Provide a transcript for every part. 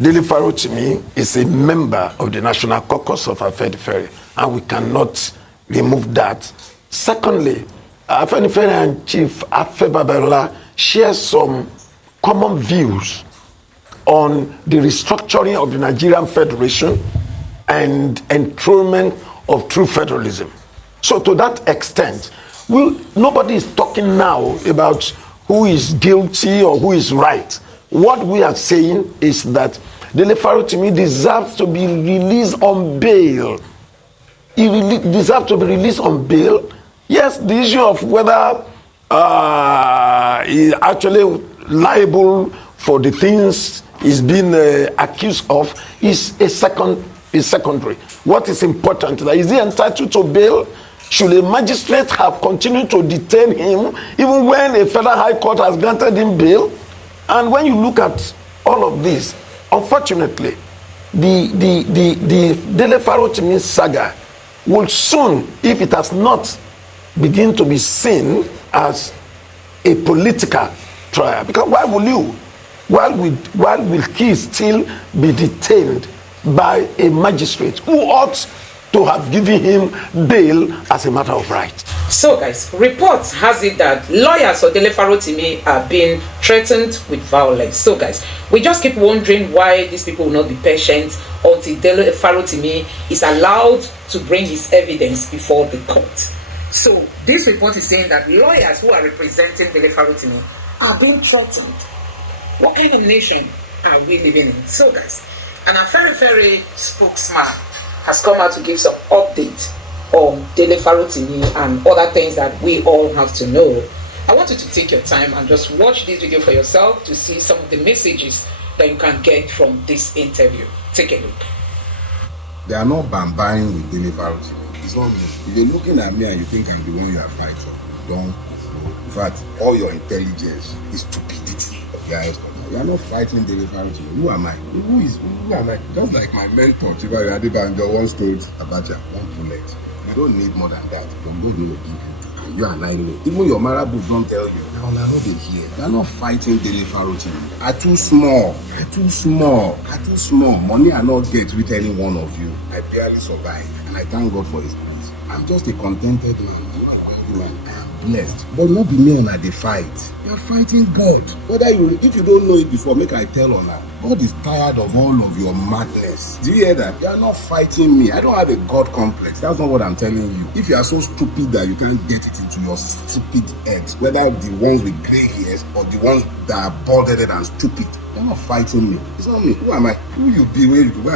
Dele Farotimi is a member of the National Caucus of Afenifere, and we cannot remove that. Secondly, Afenifere and Chief Afe Babalola share some common views on the restructuring of the Nigerian Federation and enthronement of true federalism. So to that extent, nobody is talking now about who is guilty or who is right. What we are saying is that Dele Farotimi deserves to be released on bail. He deserves to be released on bail. Yes, the issue of whether he is actually liable for the things he's been accused of is secondary. What is important is he entitled to bail? Should a magistrate have continued to detain him even when a federal high court has granted him bail? And when you look at all of this, unfortunately, the Dele Farotimi saga will soon, if it has not begin to be seen as a political trial, because why will he still be detained by a magistrate who ought to have given him bail as a matter of right? So guys, reports has it that lawyers for Dele Farotimi are being threatened with violence. So guys, we just keep wondering why these people will not be patient until Dele Farotimi is allowed to bring his evidence before the court. So this report is saying that lawyers who are representing Dele Farotimi are being threatened. What kind of nation are we living in? So guys, an Afenifere spokesman has come out to give some update on Dele Farotimi and other things that we all have to know. I want you to take your time and just watch this video for yourself to see some of the messages that you can get from this interview. Take a look. They are not bambaing with Dele Farotimi. It's not me. If you're looking at me and you think I'm the one you are fighting, don't. In fact, all your intelligence is stupidity. You are not fighting Dele Farotimi. Who am I? Who am I? Just like my mentor, Chiba Adebanjo, once told Abacha, one bullet. You don't need more than that. Your God will give you. And you and I know. Even your marabouts don't tell you. Now, they are not here. They are not fighting Dele Farotimi. Are too small. Are too small. Are too small. Money are not get with any one of you. I barely survive. And I thank God for his grace. I'm just a contented man. I'm not a angry man. I am blessed. But not be me on the fight. You are fighting God. If you don't know it before, make I tell on her. God is tired of all of your madness. Do you hear that? You are not fighting me. I don't have a God complex. That's not what I'm telling you. If you are so stupid that you can't get it into your stupid heads, whether the ones with gray hairs or the ones that are bald-headed and stupid, you're not fighting me. It's not me. Who am I? Who you be? Who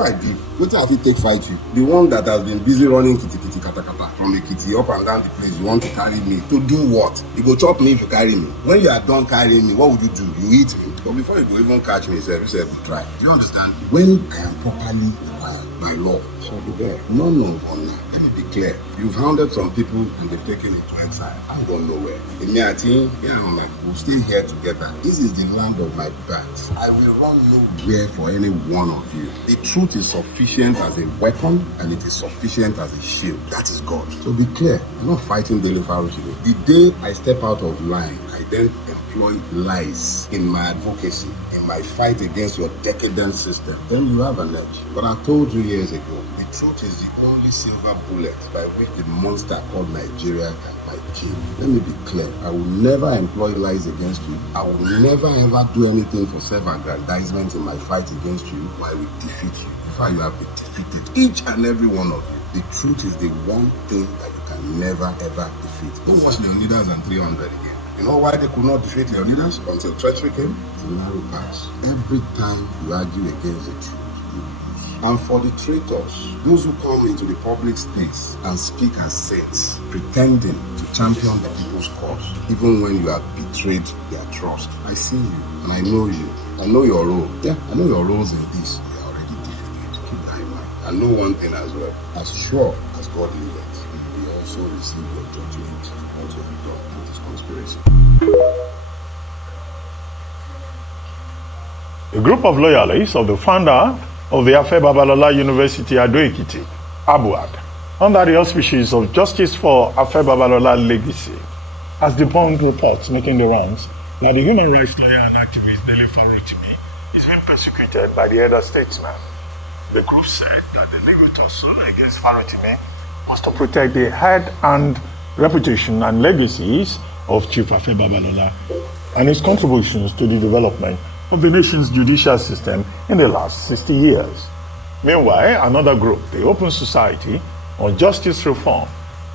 I be? What have you take fight you? The one that has been busy running kitty kata kata from a kitty up and down the place. You want to carry me to do what? You go chop me if you carry me. When you are done carrying me, what would you do? You eat me. But before you go even catch me, you say try. Do you understand? When I am properly required by law, so be there. None of honor. Let me be clear. You've hounded some people and they've taken it to exile. I'm going nowhere. In me, I think, we'll stay here together. This is the land of my birth. I will run nowhere for any one of you. The truth is sufficient as a weapon and it is sufficient as a shield. That is God. So be clear. I'm not fighting Dele Farotimi. The day I step out of line, I then employ lies in my advocacy, in my fight against your decadent system, then you have an edge. But I told you years ago, the truth is the only silver bullet by which the monster called Nigeria can fight king. Let me be clear. I will never employ lies against you. I will never ever do anything for self-aggrandizement in my fight against you while I will defeat you. In fact, you have been defeated, each and every one of you. The truth is the one thing that you can never ever defeat. Don't watch Leonidas and 300 again. You know why they could not defeat Leonidas until treachery came? The narrow pass. Every time you argue against the truth, you lose. And for the traitors, those who come into the public space and speak as saints, pretending to champion the people's cause, even when you have betrayed their trust, I see you and I know you. I know your role. Yeah, I know your roles in this. They are already defeated. Keep that in mind. I know one thing as well. As sure as God liveth, we also receive your judgment for what you have done with this conspiracy. A group of loyalists of the founder of the Afe Babalola University Att Cked, Abuad, under the auspices of Justice for Afe Babalola Legacy, has debunked reports making the rounds that the human rights lawyer and activist Dele Farotimi is being persecuted by the elder statesmen. The group said that the legal tussle against Farotimi was to protect the head and reputation and legacies of Chief Afenifere Babalola and his contributions to the development of the nation's judicial system in the last 60 years. Meanwhile, another group, the Open Society on Justice Reform,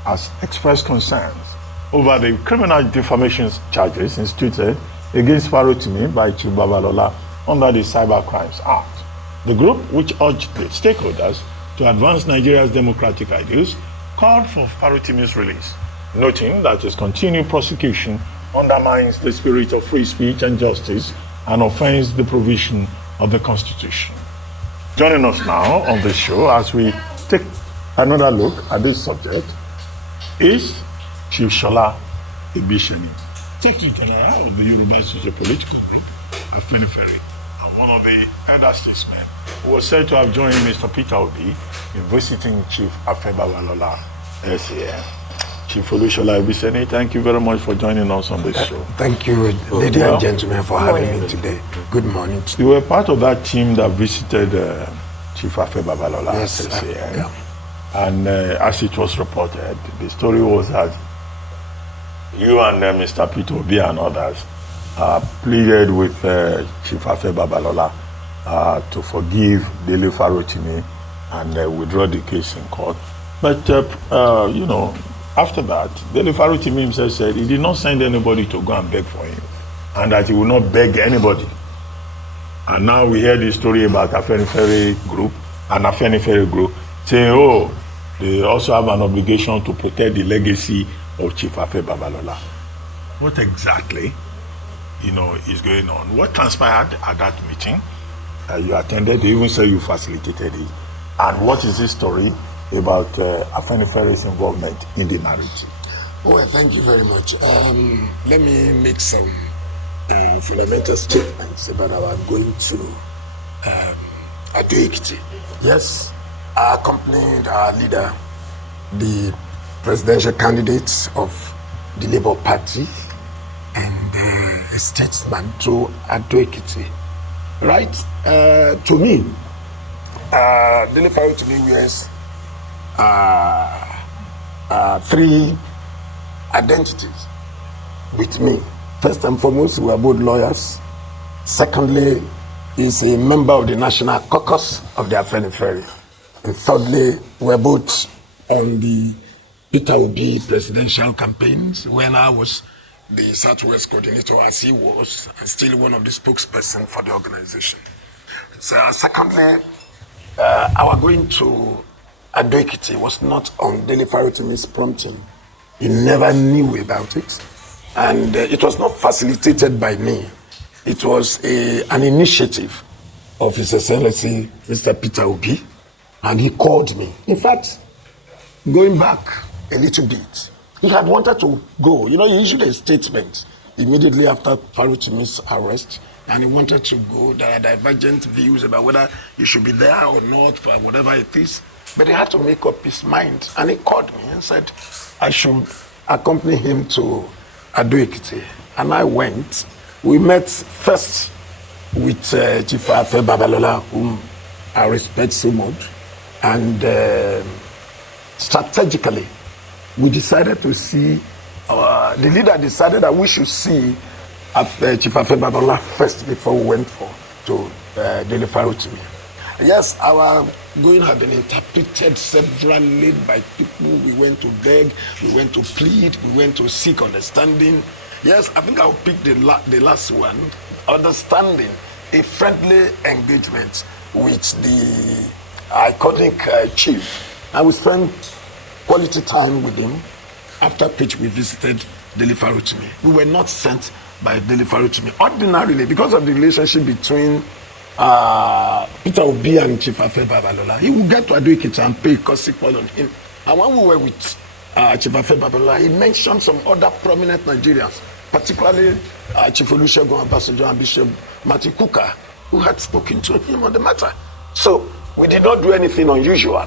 has expressed concerns over the criminal defamation charges instituted against Farotimi by Chief Babalola under the Cybercrimes Act. The group, which urged the stakeholders to advance Nigeria's democratic ideals, called for Farotimi's release, noting that his continued prosecution undermines the spirit of free speech and justice and offends the provision of the Constitution. Joining us now on the show as we take another look at this subject is Chief Shola Ibisheni, Secretary of the Yoruba Socio-Political Group, Afenifere, and one of the elder statesmen who was said to have joined Mr. Peter Obi in visiting Chief Afenifere Babalola SAN. Chief Shola Ibisheni, thank you very much for joining us on this show. Thank you, ladies and gentlemen, for having me today. Good morning. You were part of that team that visited Chief Afenifere Babalola SAN. Yeah. And as it was reported, the story was that you and Mr. Peter Obi and others pleaded with Chief Afenifere Babalola to forgive Dele Farotimi and withdraw the case in court. But, after that, Dele Farotimi himself said he did not send anybody to go and beg for him and that he will not beg anybody. And now we hear this story about Afenifere Group and Afenifere Group saying, they also have an obligation to protect the legacy of Chief Afenifere Babalola. What exactly, is going on? What transpired at that meeting you attended? They even say you facilitated it. And what is this story about Afenifere's involvement in the marriage? Well, thank you very much. Let me make some fundamental statements about our going to Att Cked. Yes, I accompanied our leader, the presidential candidate of the Labour Party, and a statesman to Att Cked. Right? To me, Dele Farotimi wears three identities with me. First and foremost, we are both lawyers. Secondly, he's a member of the National Caucus of the Afenifere. And thirdly, we're both on the Peter Obi presidential campaigns when I was the Southwest coordinator, as he was, and still one of the spokespersons for the organization. So, secondly, our going to Att Cked was not on Dele Farotimi's prompting. He never knew about it. And it was not facilitated by me. It was an initiative of His Excellency, Mr. Peter Obi, and he called me. In fact, going back a little bit, he had wanted to go. He issued a statement immediately after Farotimi's arrest, and he wanted to go. There are divergent views about whether he should be there or not, for whatever it is. But he had to make up his mind, and he called me and said I should accompany him to Att Cked. And I went. We met first with Chief Afenifere Babalola, whom I respect so much, and strategically, we decided to see, the leader decided that we should see Chief Afenifere Babalola first before we went to Dele Farotimi. Yes, our going had been interpreted severally by people. We went to beg, we went to plead, we went to seek understanding. Yes, I think I'll pick the last one, understanding, a friendly engagement with the iconic chief. And we spent quality time with him, after which we visited Dele Farotimi. We were not sent by Dele Farotimi. Ordinarily, because of the relationship between Peter Obi and Chief Afenifere Babalola, he would get to Att Cked and pay courtesy call on him. And when we were with Chief Afenifere Babalola, he mentioned some other prominent Nigerians, particularly Chief Olusegun Obasanjo and Bishop Matthew Kuka, who had spoken to him on the matter. So we did not do anything unusual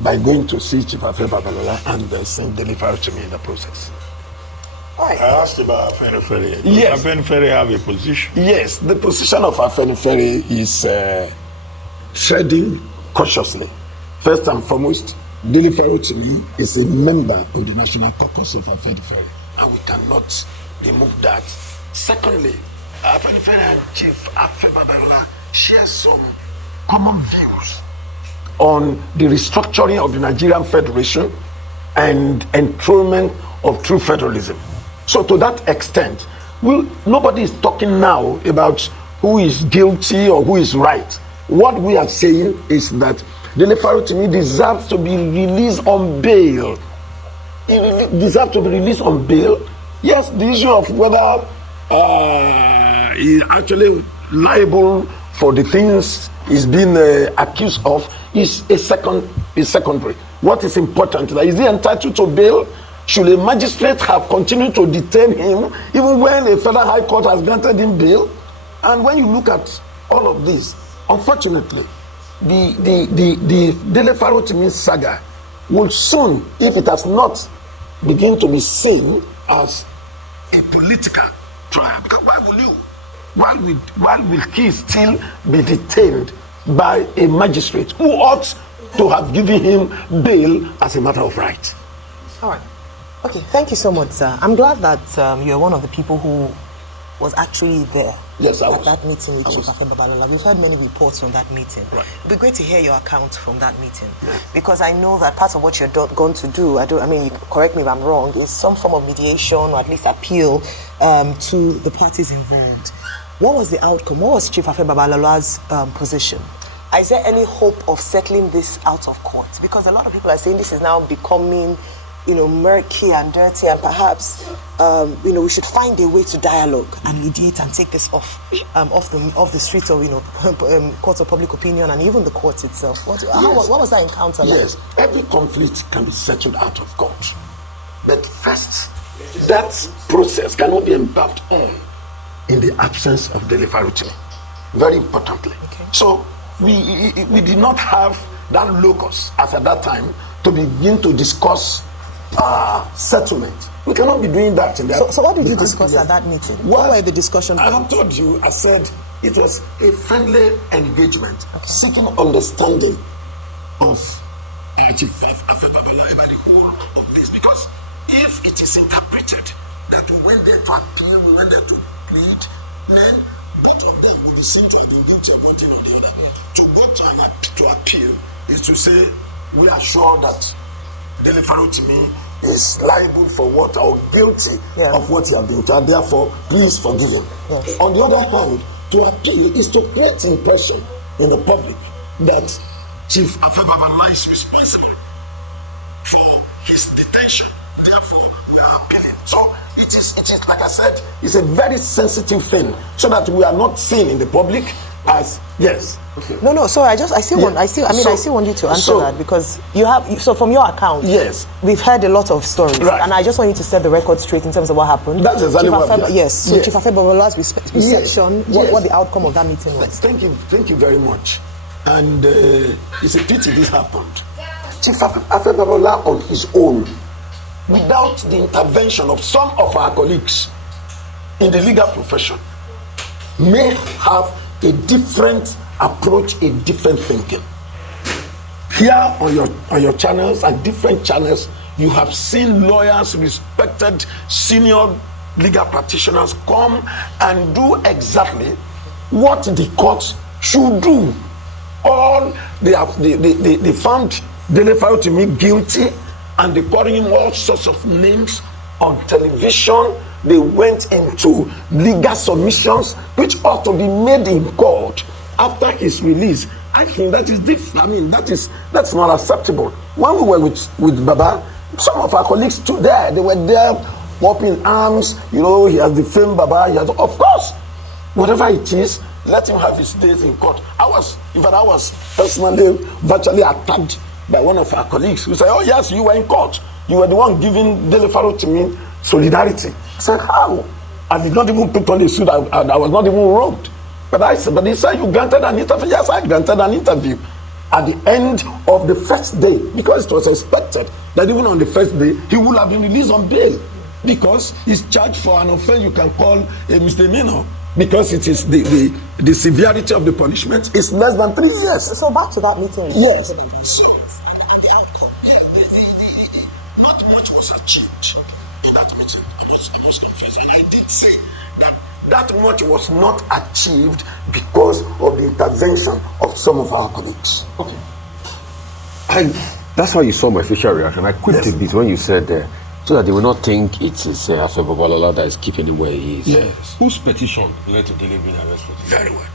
by going to see Chief Afenifere Babalola and seeing Dele Farotimi in the process. I asked about Afenifere. Yes. Afenifere have a position. Yes, the position of Afenifere is treading cautiously. First and foremost, Dele Farotimi is a member of the National Caucus of Afenifere, and we cannot remove that. Secondly, Afenifere and Chief Afebabala share some common views on the restructuring of the Nigerian Federation and enthronement of true federalism. So to that extent, nobody is talking now about who is guilty or who is right. What we are saying is that Dele Farotimi deserves to be released on bail. He deserves to be released on bail. Yes, the issue of whether he actually liable for the things he's been accused of is secondary. What is important is he entitled to bail? Should a magistrate have continued to detain him even when a federal high court has granted him bail? And when you look at all of this, unfortunately, the Dele Farotimi saga will soon, if it has not, begin to be seen as a political trial. Because why will he still be detained by a magistrate who ought to have given him bail as a matter of right? All right. Okay, thank you so much, sir. I'm glad that you're one of the people who was actually there. Yes, I was. At that meeting with Chief Afebabalola. We've heard many reports from that meeting. Right. It'd be great to hear your account from that meeting, because I know that part of what you're going to do, I mean, you correct me if I'm wrong, is some form of mediation or at least appeal to the parties involved. What was the outcome? What was Chief Afebabalola's position? Is there any hope of settling this out of court? Because a lot of people are saying this is now becoming, murky and dirty, and perhaps, we should find a way to dialogue and mediate and take this off the streets of, courts of public opinion and even the courts itself. What was that encounter like? Yes, every conflict can be settled out of court. But first, that process cannot be embarked on in the absence of Dele Farotimi. Very importantly. Okay. So we did not have that locus as at that time to begin to discuss settlement. We cannot be doing that in that. So what did you discuss at that meeting? What were the discussion points? I have told you, I said it was a friendly engagement, seeking understanding of Chief Afebabalola about the whole of this. Because if it is interpreted that we went there to appeal, we went there to plead, then both of them will be seen to have been guilty of one thing or the other. To go to appeal is to say we are sure that Dele Farotimi is liable for what, or guilty of what he has been done. Therefore, please forgive him. Yes. On the other hand, to appeal is to create impression in the public that Chief Afebabalola is responsible for his detention. Therefore, we are appealing. So it is like I said, it's a very sensitive thing, so that we are not seen in the public as yes. Okay. No. So I still want you to answer that, because you have. So from your account, yes, we've heard a lot of stories, right, and I just want you to set the record straight in terms of what happened. That's exactly what. Yes. So Chief Afebabala's reception. Yes. What the outcome of that meeting was. Thank you very much. And it's a pity this happened. Chief Afebabalola on his own, without the intervention of some of our colleagues in the legal profession, may have a different approach, a different thinking. Here on your channels and different channels, you have seen lawyers, respected senior legal practitioners come and do exactly what the court should do. They found Dele Farotimi guilty, and they called him all sorts of names on television. They went into legal submissions which ought to be made in court after his release. I think that is different. I mean, that's not acceptable. When we were with Baba, some of our colleagues too they were there up in arms. He has defamed Baba. Of course, whatever it is, let him have his days in court. I was personally virtually attacked by one of our colleagues who said, "Oh yes, you were in court. You were the one giving Dele Farotimi solidarity." I said, "How? I did not even put on a suit. I was not even robbed." But he said, "You granted an interview." Yes, I granted an interview. At the end of the first day, because it was expected that even on the first day he would have been released on bail. because he's charged for an offense you can call a misdemeanor, because it is the severity of the punishment is less than 3 years. So back to that meeting. Yes. So, and the outcome. Yeah, not much was achieved in that meeting. I must confess. And I did say that much was not achieved because of the intervention of some of our colleagues. Okay. That's why you saw my facial reaction. I quipped a bit when you said so that they will not think it is Afenifere Babalola that is keeping him where he is. Yes. Whose petition led to Dele being arrested? Very well.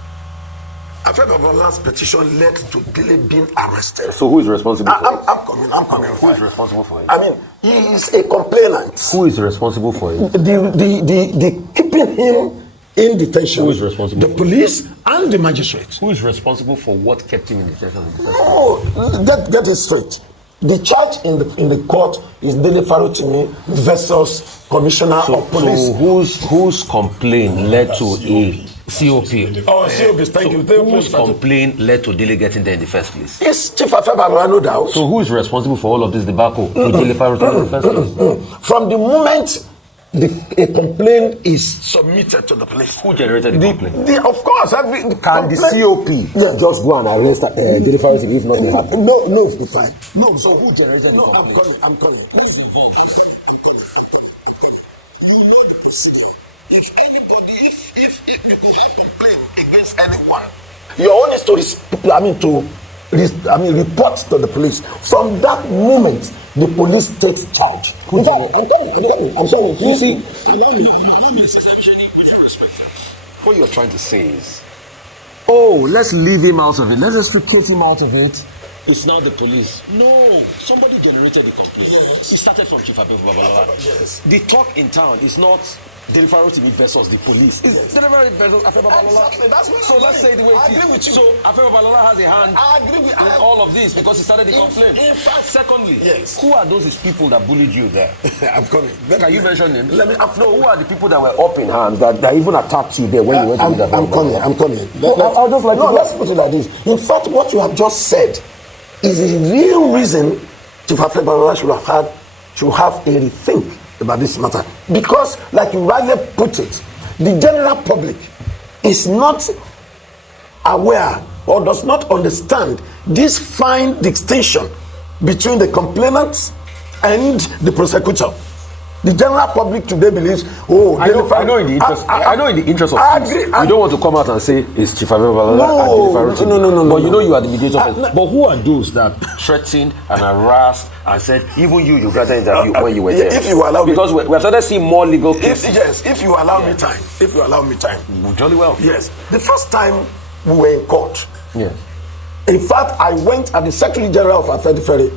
Afenifere Babalola's petition led to Dele being arrested. So who is responsible for it? I'm coming. Who is responsible for it? I mean, he is a complainant. Who is responsible for it? The keeping him in detention. Who is responsible? The police and the magistrate. Who is responsible for what kept him in detention? No, get it straight. The charge in the court is Dele Farotimi versus Commissioner of Police. So whose complaint led to a COP? Oh, COP, thank you. Whose complaint led to Dele getting there in the first place? It's Chief Afenifere Babalola, no doubt. So who is responsible for all of this debacle to Dele Farotimi in the first place? From the moment a complaint is submitted to the police. Who generated the complaint? Of course. Can the COP just go and arrest Dele Farotimi if nothing happens? No, fine. No, so who generated the complaint? I'm coming. Who's involved? You know the procedure. If anybody, if you could have complaint against anyone, your own is to report to the police. From that moment, the police takes charge. I'm sorry. You see, what you're trying to say is, let's leave him out of it. Let's extricate him out of it. It's now the police. No, somebody generated the complaint. Yes. It started from Chief Afenifere Babalola. Yes. The talk in town is not Dele Farotimi versus the police. It's Dele Farotimi versus Afenifere Babalola. Exactly, that's what so let's say the way I agree with you. So Afenifere Babalola has a hand in all of this because he started the complaint. In fact, secondly, yes. Who are those people that bullied you there? I'm coming. Can you mention names? No, who are the people that were up in hands that even attacked you there when you went to the I'm coming. Let's put it like this. In fact, what you have just said is the real reason Chief Afenifere Babalola should have a rethink about this matter. Because, like you rightly put it, the general public is not aware or does not understand this fine distinction between the complainant and the prosecutor. The general public today believes, I know in the interest of peace, you don't want to come out and say it's Chief Afenifere Babalola and Dele Farotimi. No. But you know you are the mediator. But who are those that threatened and harassed and said, even you granted interview when you were there? If you allow because we have started seeing more legal cases. If you allow me time. Jolly well. Yes. The first time we were in court. Yes. In fact, I went at the Secretary General of Afenifere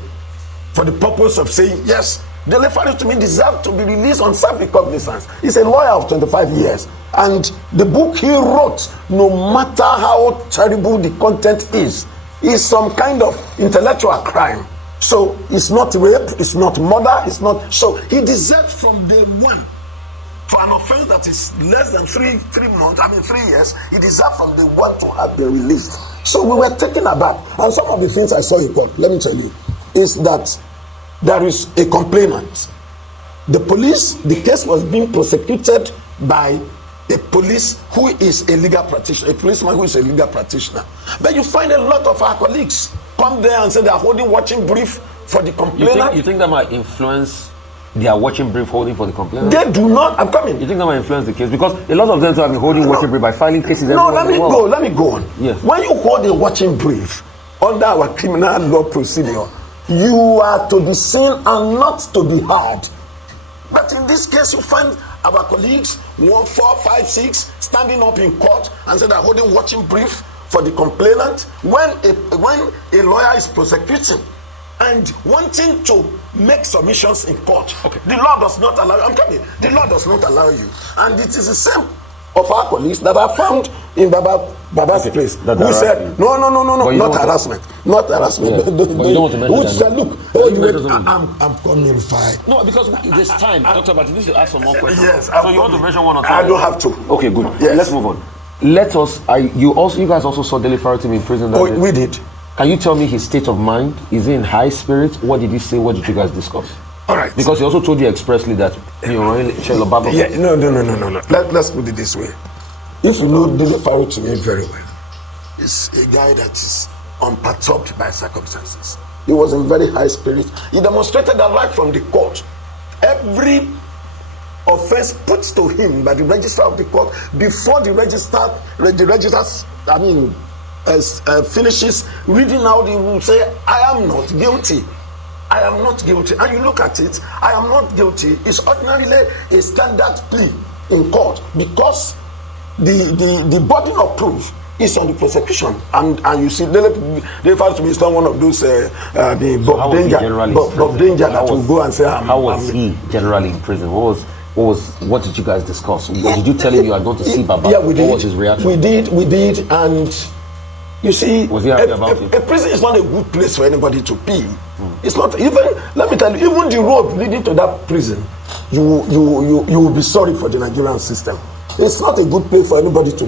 for the purpose of saying, yes, Dele Farotimi deserves to be released on self-recognizance. He's a lawyer of 25 years. And the book he wrote, no matter how terrible the content is some kind of intellectual crime. So it's not rape, it's not murder, it's not. So he deserves from day one, for an offense that is less than 3 years, he deserves from day one to have been released. So we were taken aback. And some of the things I saw in court, let me tell you, is that there is a complainant. The case was being prosecuted by a police who is a legal practitioner, a policeman who is a legal practitioner. But you find a lot of our colleagues come there and say they are holding watching brief for the complainant. You think that might influence their watching brief holding for the complainant? They do not. I'm coming. You think that might influence the case? Because a lot of them have been holding watching brief by filing cases. Let me go on. Yes. When you hold a watching brief under our criminal law procedure, you are to be seen and not to be heard. But in this case, you find our colleagues 1, 4, 5, 6 standing up in court and say they're holding watching brief for the complainant when a lawyer is prosecuting and wanting to make submissions in court. Okay. The law does not allow you. I'm coming. The law does not allow you. And it is the same of our colleagues that are found in Baba's place, who said, no, not harassment. Not harassment. Yeah. But you don't want to mention who said, look, I'm coming fine. No, because this time, Dr. But you need to ask some more questions. Yes. So you want to mention one or two? I don't have to. Okay, good. Yes. Let's move on. Let us, you guys also saw Dele Farotimi in prison. We did. Can you tell me his state of mind? Is he in high spirits? What did he say? What did you guys discuss? All right. Because he also told you expressly that Yeah, no. Let's put it this way. If you know Dele Farotimi very well, he's a guy that is unperturbed by circumstances. He was in very high spirits. He demonstrated that right from the court. Every offense put to him by the registrar of the court before the registrar finishes reading out, he will say, I am not guilty. I am not guilty. And you look at it, I am not guilty is ordinarily a standard plea in court because the burden of proof is on the prosecution. And you see, Dele Farotimi is not one of those Bob Danger that will go and say, how was he generally in prison? What did you guys discuss? Did you tell him you are going to see Baba? Yeah, we did. What was his reaction? We did, and you see, was he happy about it? A prison is not a good place for anybody to be. It's not even. Let me tell you, even the road leading to that prison, you will be sorry for the Nigerian system. It's not a good place for anybody to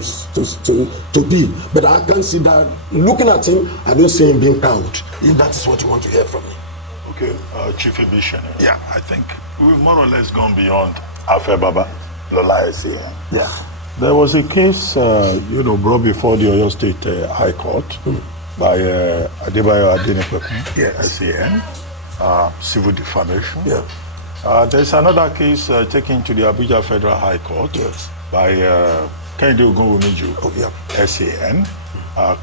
be. But I can see that looking at him, I don't see him being cowed. If that is what you want to hear from me. Okay, Chief Edition. Yeah. I think we've more or less gone beyond Afebaba Lola SAN. Yeah. There was a case, brought before the Oyo State High Court by Adebayo Afenifere SAN, civil defamation. Yeah. There's another case taken to the Abuja Federal High Court by Kehinde Ogunwumiju SAN,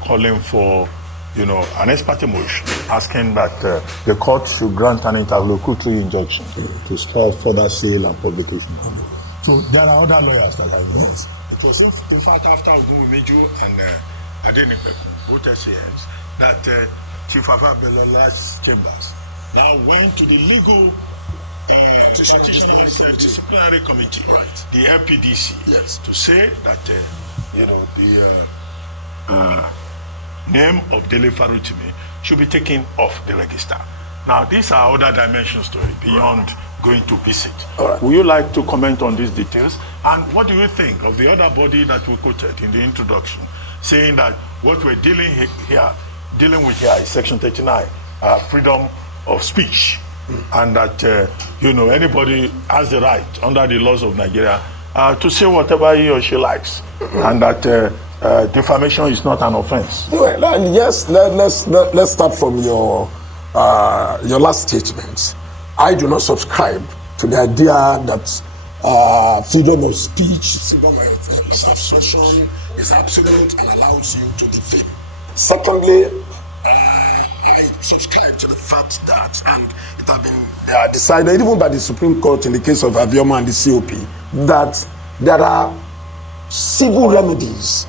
calling for an ex parte motion asking that the court should grant an interlocutory injunction to stop further sale and publication. So there are other lawyers that are involved. It was in fact after Ogunwumiju and Afenifere, both SANs, that Chief Afebabalo's chambers now went to the legal disciplinary committee, the LPDC, to say that the name of Dele Farotimi should be taken off the register. Now, these are other dimensions to it beyond going to visit. Would you like to comment on these details? And what do you think of the other body that we quoted in the introduction, saying that what we're dealing with here is Section 39, freedom of speech, and that anybody has the right under the laws of Nigeria to say whatever he or she likes, and that defamation is not an offense? Well, yes, let's start from your last statement. I do not subscribe to the idea that freedom of speech, freedom of expression is absolute and allows you to defame. Secondly, I subscribe to the fact that, and it has been decided even by the Supreme Court in the case of Abioma and the COP, that there are civil remedies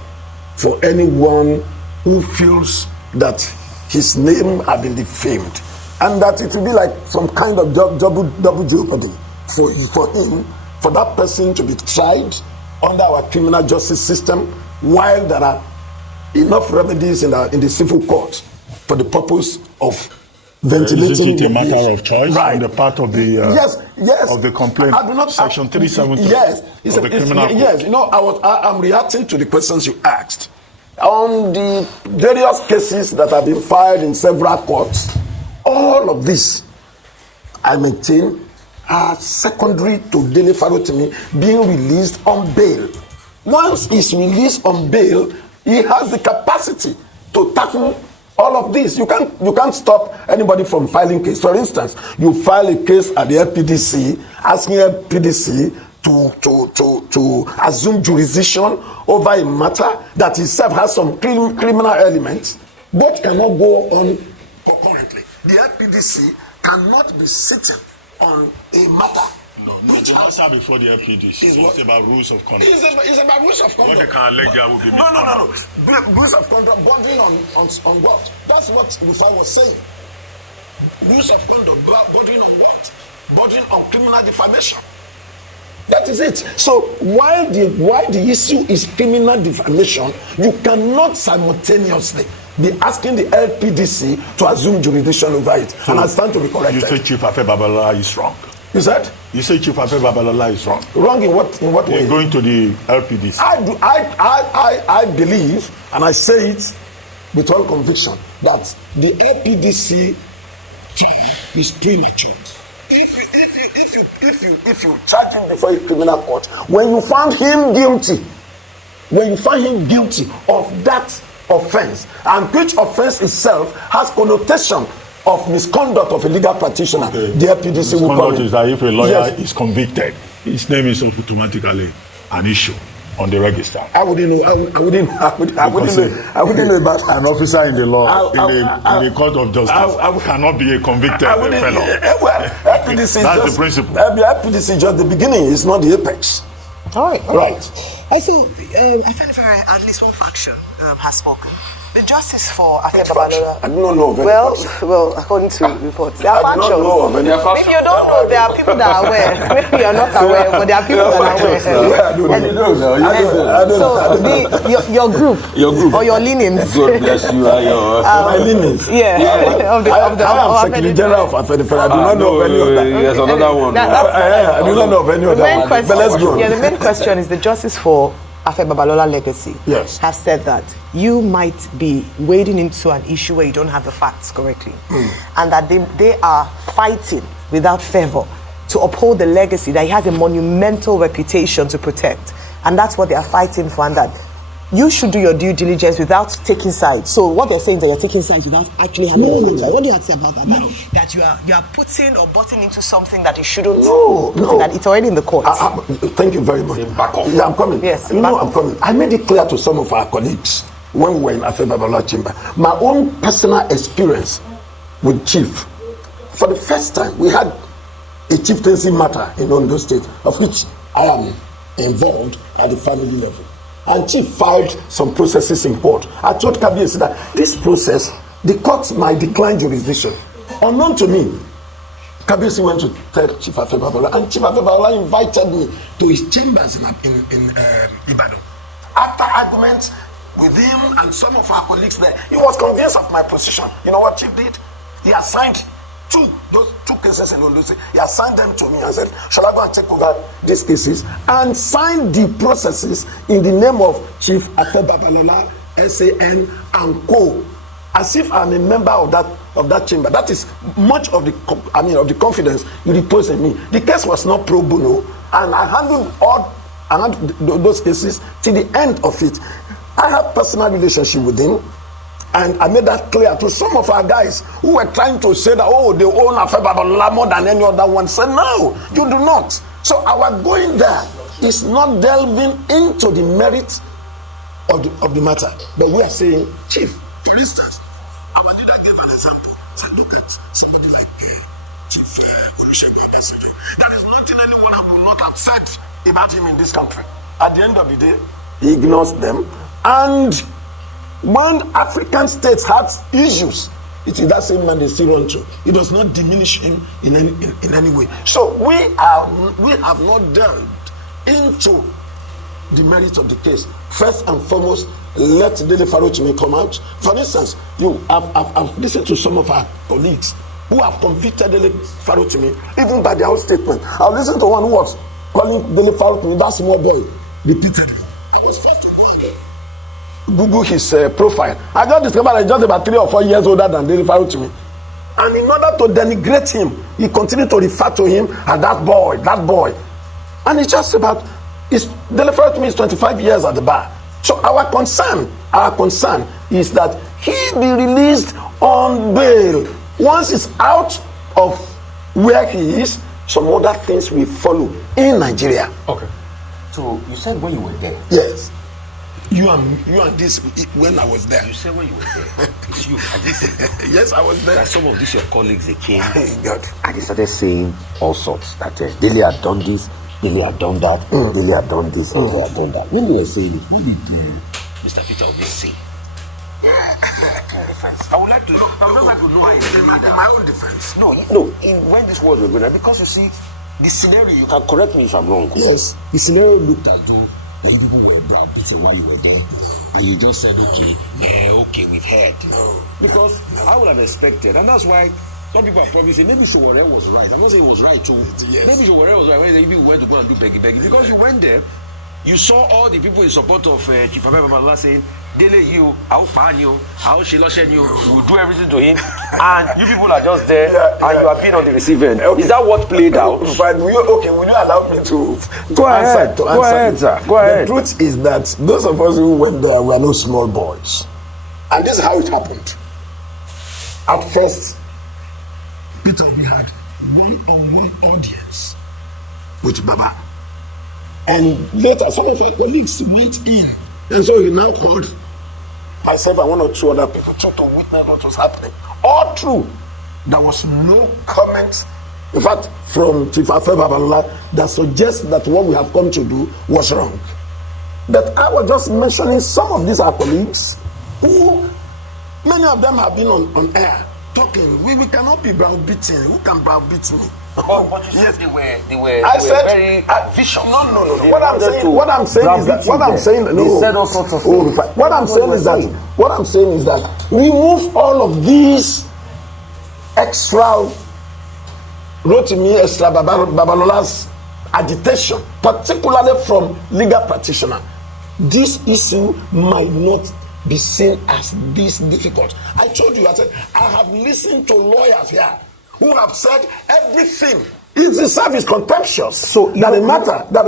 for anyone who feels that his name has been defamed, and that it will be like some kind of double jeopardy for that person to be tried under our criminal justice system, while there are enough remedies in the civil court for the purpose of ventilating. Is it a matter of choice on the part of the of the complaint? Section 370 of the criminal code. Yes, I'm reacting to the questions you asked on the various cases that have been filed in several courts. All of this, I maintain, are secondary to Dele Farotimi being released on bail. Once he's released on bail, he has the capacity to tackle all of this. You can't stop anybody from filing case. For instance, you file a case at the LPDC asking LPDC to assume jurisdiction over a matter that itself has some criminal elements. Both cannot go on concurrently. The LPDC cannot be sitting on a matter. No, the answer before the LPDC is about rules of conduct. It's about rules of conduct. What they can allege there will be No. Rules of conduct bordering on what? That's what Rufai was saying. Rules of conduct bordering on what? Bordering on criminal defamation. That is it. So while the issue is criminal defamation, you cannot simultaneously be asking the LPDC to assume jurisdiction over it. So and I stand to be corrected. You say Chief Afebabalola is wrong. You said? You say Chief Afebabalola is wrong. Wrong in what way? They're going to the LPDC. I believe, and I say it with all conviction, that the LPDC is premature. if you charge him before a criminal court, when you find him guilty of that offense, and which offense itself has connotation of misconduct of a legal practitioner, the FPDC will come in. Misconduct is that if a lawyer is convicted, his name is automatically an issue on the register. I wouldn't know. I wouldn't know about that. An officer in the law, in the court of justice, cannot be a convicted fellow. Well, FPDC that's the principle. FPDC is just the beginning. It's not the apex. All right. Right. Also, Afenifere, at least one faction has spoken. The justice for Afenifere Babalola. I do not know. Well, according to reports, there are factions. Maybe you don't know. There are people that are aware. Maybe you are not aware, but there are people that are aware. So, your group, or your leanings. God bless you. My leanings. Yeah. I am Secretary General of Afenifere. I do not know of any other. There's another one. I do not know of any other one. But let's go. Yeah, the main question is the justice for Afenifere Babalola legacy. Yes. Have said that you might be wading into an issue where you don't have the facts correctly, and that they are fighting without fervor to uphold the legacy that he has a monumental reputation to protect, and that's what they are fighting for, and that you should do your due diligence without taking sides. So what they're saying is that you're taking sides without actually having the facts. What do you have to say about that? That you are putting or butting into something that you shouldn't. No. That it's already in the court. Thank you very much. Yeah, I'm coming. Yes. I'm coming. I made it clear to some of our colleagues when we were in Afenifere Babalola chamber. My own personal experience with Chief. For the first time, we had a chieftaincy matter in Ondo State, of which I am involved at the family level. And Chief filed some processes in court. I told Kabiyesi that this process, the court might decline jurisdiction. Unknown to me, Kabiyesi went to tell Chief Afenifere Babalola, and Chief Afenifere Babalola invited me to his chambers in Ibadan. After arguments with him and some of our colleagues there, he was convinced of my position. You know what Chief did? He assigned those two cases in Ondo State. He assigned them to me and said, shall I go and take over these cases? And signed the processes in the name of Chief Afenifere Babalola, SAN and Co. As if I'm a member of that chamber. That is much of the confidence you repose in me. The case was not pro bono, and I handled those cases till the end of it. I have personal relationship with him, and I made that clear to some of our guys who were trying to say that, they own Afenifere Babalola more than any other one. Said, no, you do not. So our going there is not delving into the merit of the matter, but we are saying, Chief, for instance, our leader gave an example. Said, look at somebody like Chief Olusegun Obasanjo. There is nothing anyone who will not accept about him in this country. At the end of the day, he ignores them, and when African states have issues, it is that same man they still run to. It does not diminish him in any way. So we have not delved into the merit of the case. First and foremost, let Dele Farotimi come out. For instance, I've listened to some of our colleagues who have convicted Dele Farotimi, even by their own statement. I've listened to one who was calling Dele Farotimi that small boy repeatedly. I was first to Google his profile. I just discovered he's just about 3 or 4 years older than Dele Farotimi. And in order to denigrate him, he continued to refer to him as that boy. And it's just about, Dele Farotimi is 25 years at the bar. So our concern is that he be released on bail. Once he's out of where he is, some other things will follow in Nigeria. Okay. So you said when you were there. Yes. You and this when I was there. You said when you were there. It's you. I did say. Yes, I was there. That some of these your colleagues, they came. God. And they started saying all sorts that Dele had done this, Dele had done that, Dele had done this, Dele had done that. When they were saying it, what did Mr. Peter Obi say? I would like to know. I would like to know In my own defense. No, when this was going on, because you see, the scenario, you can correct me if I'm wrong. Yes. The scenario looked as though many people were browbeating while you were there, and you just said, okay, we've heard. No. Because I would have expected, and that's why some people are probably saying maybe Sowore was right. I'm not saying it was right too. Yes. Maybe Sowore was right when they went to go and do beggy. Because you went there, you saw all the people in support of Chief Afenifere Babalola saying, Dele, you, I'll find you, I'll shiloshen you, we'll do everything to him, and you people are just there, and you are being on the receiving end. Okay. Is that what played out? Fine. Will you allow me to go ahead, sir. Go ahead. The truth is that those of us who went there were no small boys. And this is how it happened. At first, Peter, we had one-on-one audience with Baba. And later, some of our colleagues went in. And so he now called myself and one or two other people to witness what was happening. All true. There was no comment, in fact, from Chief Afenifere Babalola that suggests that what we have come to do was wrong. But I was just mentioning some of these our colleagues who, many of them have been on air talking. We cannot be browbeaten. Who can browbeat me? But you said they were very vicious. No. What I'm saying is that they said all sorts of things. What I'm saying is that remove all of these extra Babalola's agitation, particularly from legal practitioner. This issue might not be seen as this difficult. I told you, I said, I have listened to lawyers here who have said everything. The service is contemptuous. So that the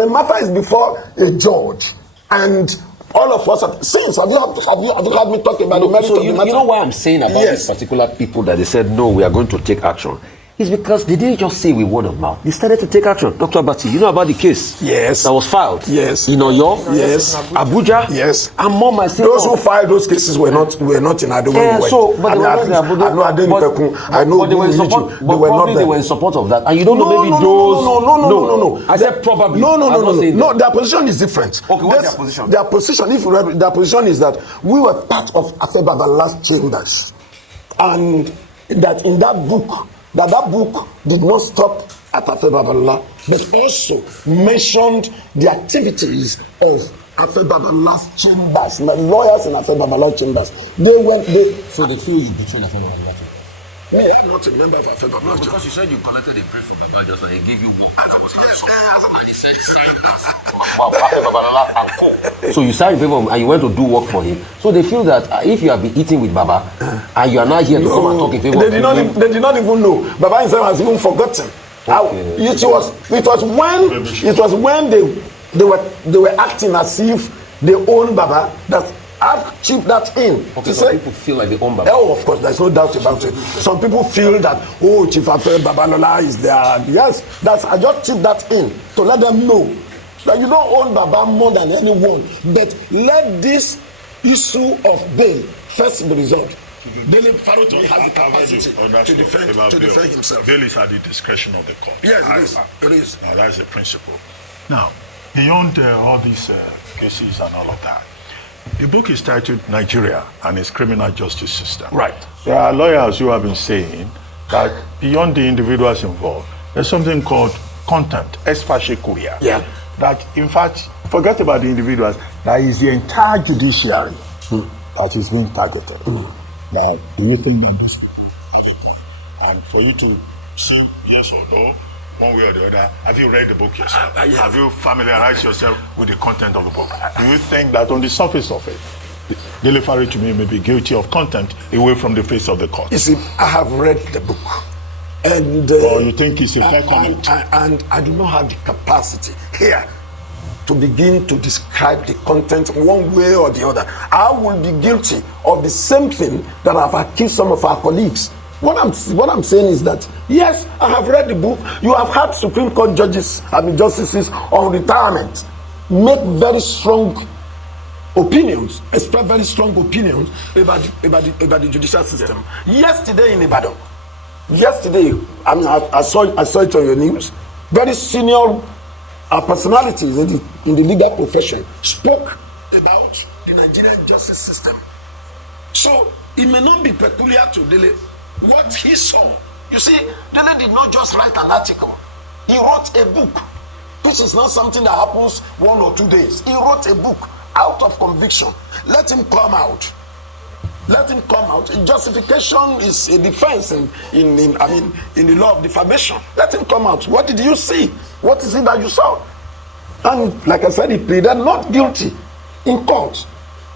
matter is before a judge, and all of us have you had me talk about the merit of the matter? You know why I'm saying about these particular people that they said no, we are going to take action. It's because they didn't just say with word of mouth. They started to take action. Dr. Abati, you know about the case? Yes. That was filed? Yes. In Oyo? Yes. Abuja? Yes. And more myself. Those who filed those cases were not in Ado. They were in support of that. And you don't know maybe those. No. I said probably. No. Their position is different. Okay, what's their position? Their position, if you read, their position is that we were part of Afenifere Babalola chambers, and that in that book. That book did not stop at Afenifere Babalola, but also mentioned the activities of Afenifere Babalola's chambers, the lawyers in Afenifere Babalola chambers. So they feel you betrayed Afenifere Babalola. Me, I'm not a member of Afenifere Babalola. No, because you said you collected a brief from the just and they gave you book. So you signed in favor and you went to do work for him. So they feel that if you have been eating with Baba and you are not here to come and talk in favor they did not even know. Baba himself has even forgotten. Okay. It was when they were acting as if they own Baba that I've chipped that in. Okay, some people feel like they own Baba. Oh, of course, there's no doubt about it. Some people feel that, Chief Afenifere Babalola is there. Yes, I just chipped that in to let them know that you don't own Baba more than anyone. But let this issue of bail first be resolved. Dele Farotimi has the capacity to defend himself. Bail is at the discretion of the court. Yes, it is. Now, that's the principle. Now, beyond all these cases and all of that, the book is titled Nigeria and its Criminal Justice System. Right. There are lawyers who have been saying that beyond the individuals involved, there's something called content, especially yeah. That, in fact, forget about the individuals, that is the entire judiciary that is being targeted. Now, do you think that this have a point? And for you to see yes or no, one way or the other, have you read the book yourself? Have you familiarized yourself with the content of the book? Do you think that on the surface of it, Dele Farotimi may be guilty of content away from the face of the court? You see, I have read the book. And you think it's a fair comment? And I do not have the capacity here to begin to describe the content one way or the other. I will be guilty of the same thing that I've accused some of our colleagues. What I'm saying is that, yes, I have read the book. You have had Supreme Court justices on retirement make very strong opinions, express very strong opinions about the judicial system. Yesterday in Ibadan, I saw it on your news. Very senior personalities in the legal profession spoke about the Nigerian justice system. So it may not be peculiar to Dele what he saw. You see, Dele did not just write an article. He wrote a book, which is not something that happens 1 or 2 days. He wrote a book out of conviction. Let him come out. Let him come out. Justification is a defense in the law of defamation. Let him come out. What did you see? What is it that you saw? And like I said, he pleaded not guilty in court.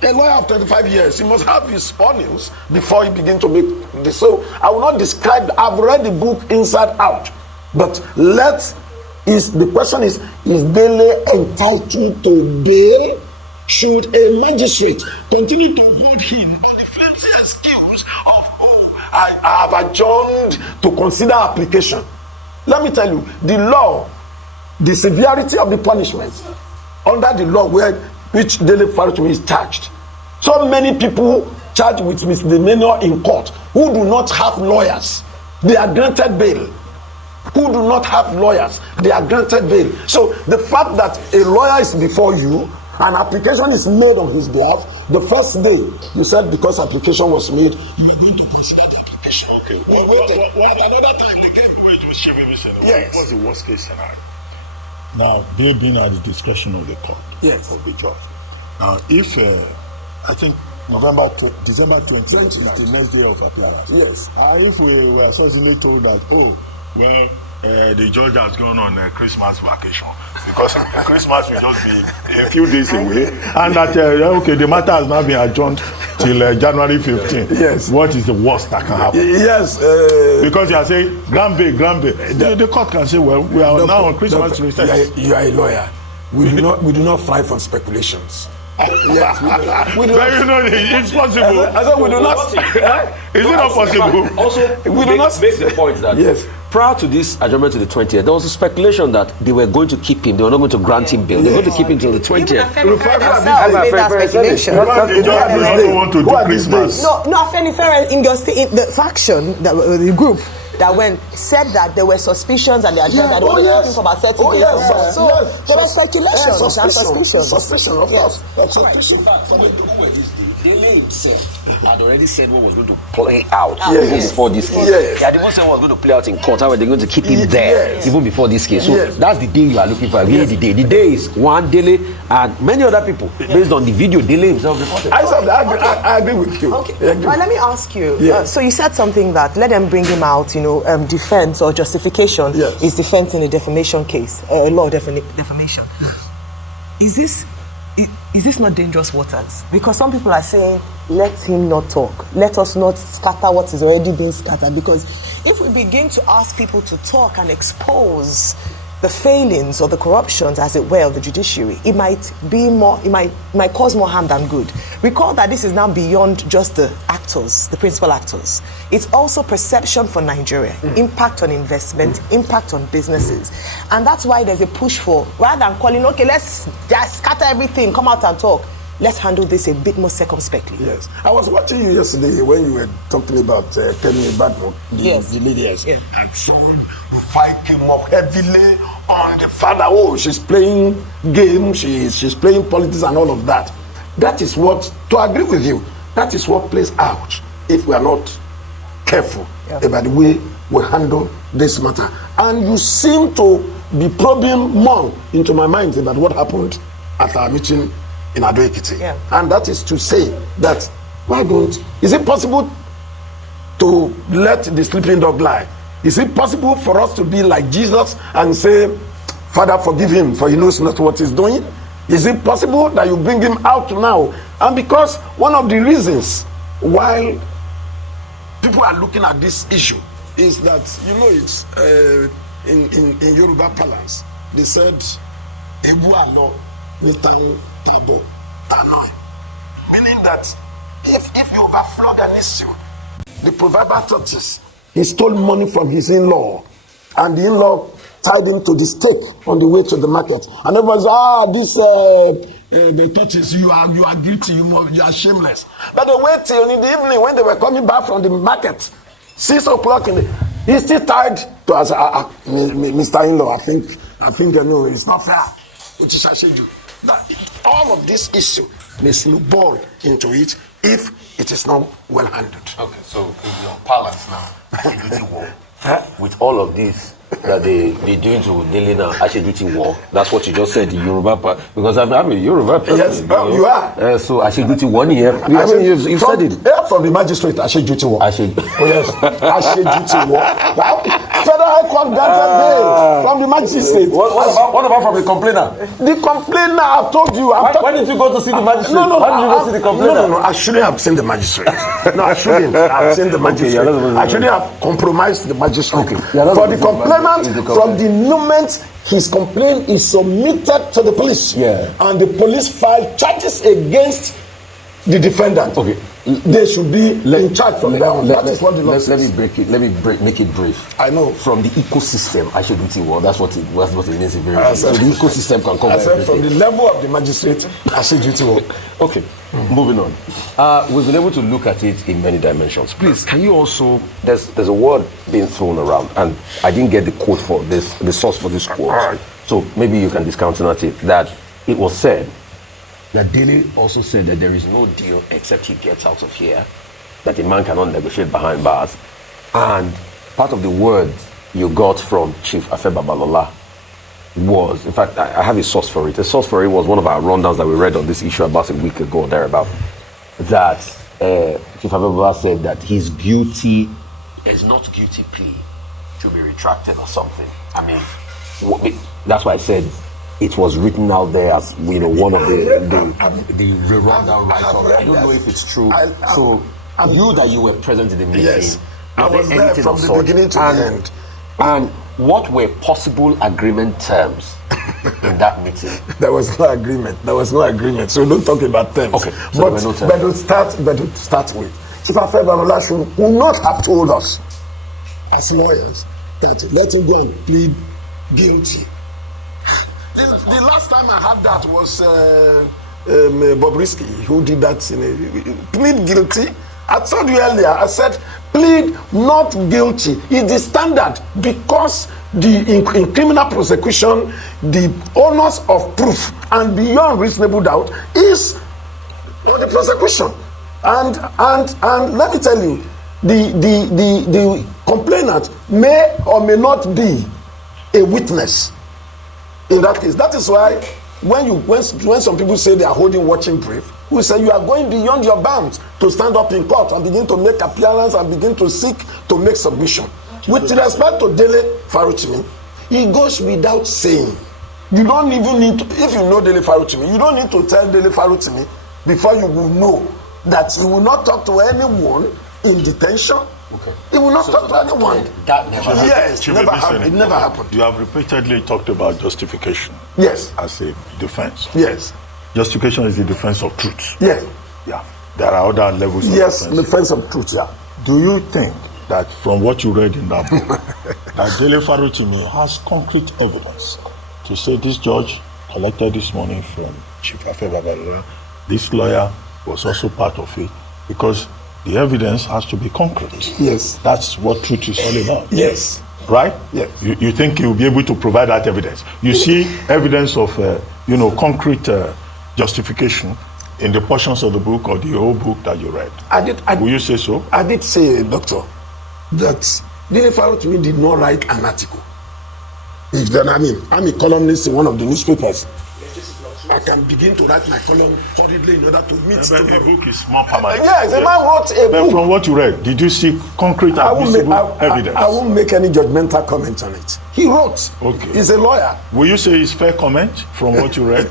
A lawyer of 25 years, he must have his earnings before he begin to make this. So I will not describe. I've read the book inside out, but the question is Dele entitled to bail? Should a magistrate continue to hold him on the flimsy excuse of I have adjourned to consider application? Let me tell you, the law, the severity of the punishment under the law which Dele Farotimi is charged. So many people charged with misdemeanor in court who do not have lawyers, they are granted bail. Who do not have lawyers, they are granted bail. So the fact that a lawyer is before you, an application is made on his behalf, the first day you said because application was made, you are going to consider the application. Okay, another time the game was sharing. Yes. What's the worst case scenario? Now, they being at the discretion of the court, Yes. of the judge. Now, if I think December 20th is the next day of appearance. Yes. If we were suddenly told that, the judge has gone on a Christmas vacation because Christmas will just be a few days away, and that the matter has now been adjourned till January 15th. Yes. What is the worst that can happen? Yes. Because you are saying Grambe. The court can say, well, we are now on Christmas recess. You are a lawyer. We do not thrive on speculations. Yes, we do not. It's possible. I said we do not. Is it not possible? Also, We do not makes the point that yes. prior to this adjournment to the 20th, there was a speculation that they were going to keep him. They were not going to grant him bail. They were going to keep him till the 20th. Afenifere themselves made that speculation. The judge will also want to do Christmas. No, Afenifere in the faction, the group that said that there were suspicions and they adjourned that they were looking for about 30 days. So there were speculations and suspicions. Suspicion, of course. Dele himself had already said what was going to play out before this case. Yes. He had even said what was going to play out in court. How were they going to keep him there even before this case? So Yes. that's the day you are looking for. Really, the day. The day is one Dele and many other people based on the video Dele himself reported. I agree with you. Okay, I agree. well, let me ask you. Yes. So you said something that let them bring him out. Defense or justification Yes. is defense in a defamation case, law of defamation. Is this not dangerous waters? Because some people are saying, let him not talk. Let us not scatter what is already being scattered. Because if we begin to ask people to talk and expose the failings or the corruptions, as it were, of the judiciary, it might cause more harm than good. Recall that this is now beyond just the actors, the principal actors. It's also perception for Nigeria, impact on investment, impact on businesses. And that's why there's a push for, rather than calling, okay, let's just scatter everything, come out and talk, let's handle this a bit more circumspectly. Yes. I was watching you yesterday when you were talking about Kemi Badmo, the leaders. Yeah. And so you fight him up heavily on the father. Oh, she's playing games, she's playing politics and all of that. That is what, to agree with you, that is what plays out if we are not careful about the way we handle this matter. And you seem to be probing more into my mind about what happened at our meeting in Att Cked. Yeah. And that is to say that is it possible to let the sleeping dog lie? Is it possible for us to be like Jesus and say, Father, forgive him, for he knows not what he's doing? Is it possible that you bring him out now? And because one of the reasons why people are looking at this issue is that, it's in Yoruba parlance, they said, Ebu alo, meaning that if you overflog an issue, the proverbial tortoise, he stole money from his in-law, and the in-law tied him to the stake on the way to the market. And everyone's, the tortoise, you are guilty, you are shameless. But they wait till in the evening when they were coming back from the market, 6 o'clock he's still tied to us, Mr. In-law. I think no, it's not fair. Which is all of this issue may snowball into it if it is not well handled. Okay, so in your palace now, with all of this that they doing to Dele now, Asheduti war, that's what you just said, the Yoruba part, because I'm a Yoruba person. Yes, you are. So Asheduti 1 year. You've said it. From the magistrate, Asheduti war. Asheduti. Oh yes, Asheduti war. High Court granted bail from the magistrate. What about from the complainer? The complainer, I've told you. Why did you go to see the magistrate? No, Why did you go to see the complainer? No, I shouldn't have seen the magistrate. No, I shouldn't have seen the magistrate. I shouldn't have compromised the magistrate. For the complainant, from the moment his complaint is submitted to the police, and the police file charges against the defendant, they should be in charge from there on. That is what the law says. Let me make it brief. I know. From the ecosystem, I should be well. That's what it means. So the ecosystem can cover everything. From the level of the magistrate, I should duty work. Okay, moving on. We've been able to look at it in many dimensions. Please, can you also? There's a word being thrown around, and I didn't get the quote for this, the source for this quote. Right. So maybe you can discountenance it. That it was said that Dele also said that there is no deal except he gets out of here, that a man cannot negotiate behind bars. And part of the word you got from Chief Afenifere Quetions was, in fact, I have a source for it. The source for it was one of our rundowns that we read on this issue about a week ago or thereabout, that Chief Afenifere Quetions said that his guilty is not guilty plea to be retracted or something. I mean, that's why I said it was written out there as, you know, one of the rundown write-up. I don't know if it's true. So you that you were present in the meeting, yes, I was there from the beginning to the end. And what were possible agreement terms in that meeting? There was no agreement. So don't talk about terms. Okay. So there were no terms. But to start with, Chief Afenifere Quetions would not have told us as lawyers that let him go and plead guilty. The last time I had that was Bobrisky, who did that. Plead guilty. I told you earlier, I said, plead not guilty is the standard, because in criminal prosecution, the onus of proof and beyond reasonable doubt is the prosecution. And let me tell you, the complainant may or may not be a witness in that case. That is why when some people say they are holding watching brief, we say you are going beyond your bounds to stand up in court and begin to make appearance and begin to seek to make submission. With respect to Dele Farotimi, it goes without saying. You don't even need to, if you know Dele Farotimi, you don't need to tell Dele Farotimi before you will know that he will not talk to anyone in detention. Okay. He will not talk to anyone. That never happened. Yes, it never happened. You have repeatedly talked about justification. Yes. As a defense. Yes. Justification is the defense of truth. Yes. Yeah. There are other levels of defense. defense. Yes, defense of truth, yeah. Do you think that from what you read in that book, that Dele Farotimi has concrete evidence to say this judge collected this money from Chief Afenifere Quetions, this lawyer was also part of it? Because the evidence has to be concrete. Yes. That's what truth is all about. Yes. Right? Yes. You think you'll be able to provide that evidence? You see evidence of, concrete justification in the portions of the book or the whole book that you read? Will you say so? I did say, Doctor, that Dele Farotimi did not write an article. I'm a columnist in one of the newspapers. I can begin to write my column solidly in order to meet the book is more permanent. Yes, a man wrote a book. From what you read, did you see concrete admissible evidence? I won't make any judgmental comment on it. He wrote. Okay. He's a lawyer. Will you say it's fair comment from what you read?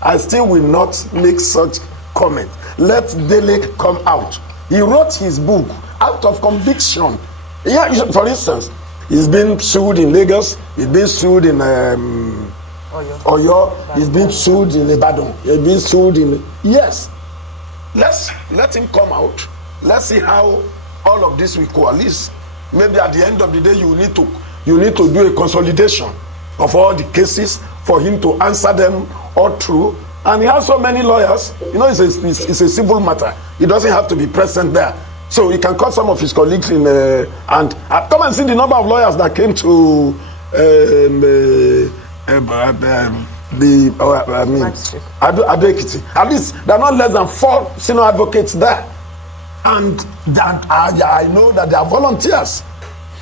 I still will not make such comment. Let Dele come out. He wrote his book out of conviction. Yeah, for instance, he's been sued in Lagos. He's been sued in Oyo. He's been sued in Ibadan. He's been sued in... Yes. Let him come out. Let's see how all of this will coalesce. Maybe at the end of the day, you need to do a consolidation of all the cases for him to answer them all through. And he has so many lawyers. It's a civil matter. He doesn't have to be present there. So he can call some of his colleagues in and come and see the number of lawyers that came to Att Cked. At least there are not less than 4 senior advocates there, and that I know that they are volunteers,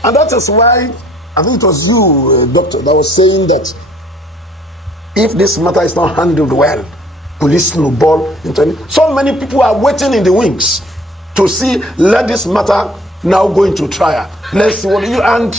and that is why I think it was you, Doctor, that was saying that if this matter is not handled well, police snowball into any. So many people are waiting in the wings to see. Let this matter now go into trial. Let's see what you and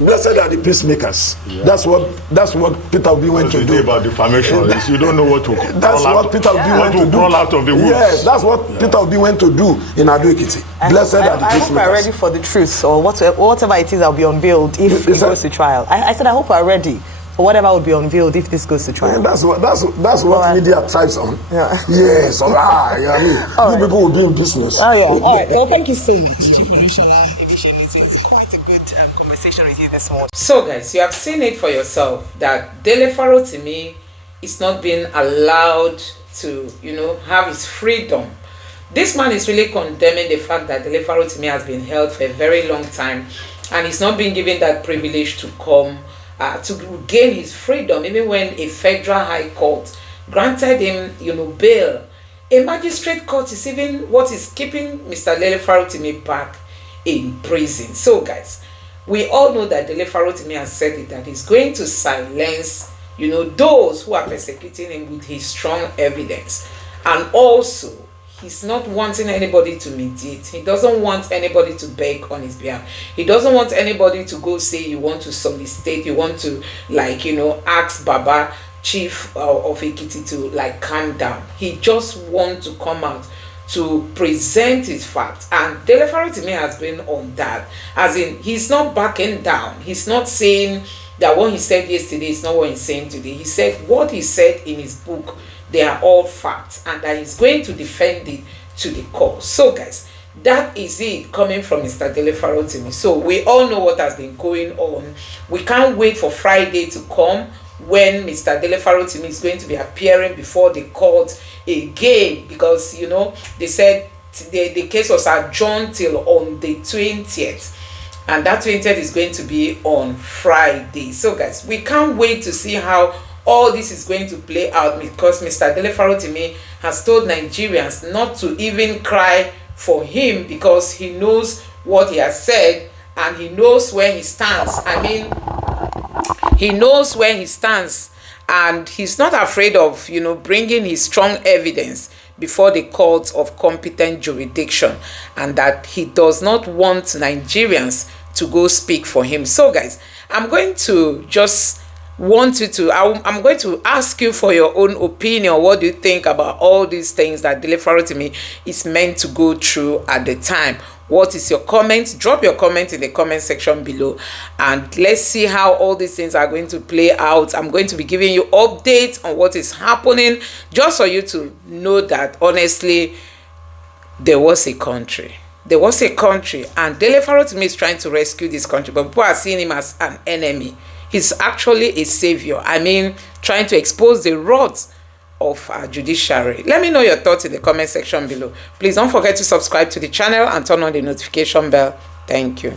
Blessed are the peacemakers. Yeah. That's what Peter Obi went to do. About defamation, you don't know what to. That's what Peter Obi went to do. Crawl out of the woods. Yes, that's what Peter Obi went to do in Ado Ekiti. Blessed are the peacemakers. I hope we're ready for the truth, or whatever it is that will be unveiled if it goes to trial. I said I hope we're ready for whatever will be unveiled if this goes to trial. Yeah, that's what media thrives on. Yeah. Yes, all right. Yeah, I mean, you people will be in business. Oh yeah. All right. Well, thank you so much. It's quite a good conversation with you this morning. So guys, you have seen it for yourself that Dele Farotimi is not being allowed to, have his freedom. This man is really condemning the fact that Dele Farotimi has been held for a very long time and he's not been given that privilege to come to gain his freedom, even when a federal high court granted him, bail. A magistrate court is even what is keeping Mr. Dele Farotimi back in prison. So guys, we all know that Dele Farotimi has said it, that he's going to silence, those who are persecuting him with his strong evidence. And also, he's not wanting anybody to mediate. He doesn't want anybody to beg on his behalf. He doesn't want anybody to go say you want to solicit, you want to ask Baba Chief of Ekiti to calm down. He just wants to come out to present his facts, and Dele Farotimi has been on that, as in he's not backing down. He's not saying that what he said yesterday is not what he's saying today. He said what he said in his book, they are all facts, and that he's going to defend it to the core. So guys, that is it coming from Mr. Dele Farotimi. So we all know what has been going on. We can't wait for Friday to come when Mr. Dele Farotimi is going to be appearing before the court again, because they said the case was adjourned till on the 20th, and that 20th is going to be on Friday. So guys, we can't wait to see how all this is going to play out, because Mr. Dele Farotimi has told Nigerians not to even cry for him, because he knows what he has said and he knows where he stands. I mean, he knows where he stands, and he's not afraid of bringing his strong evidence before the court of competent jurisdiction, and that he does not want Nigerians to go speak for him. So guys, I'm going to just I'm going to ask you for your own opinion. What do you think about all these things that Dele Farotimi is meant to go through at the time? What is your comment? Drop your comment in the comment section below, and let's see how all these things are going to play out. I'm going to be giving you updates on what is happening, just for you to know that honestly there was a country, and Dele Farotimi is trying to rescue this country, but people are seeing him as an enemy. He's actually a savior. I mean, trying to expose the rot of our judiciary. Let me know your thoughts in the comment section below. Please don't forget to subscribe to the channel and turn on the notification bell. Thank you.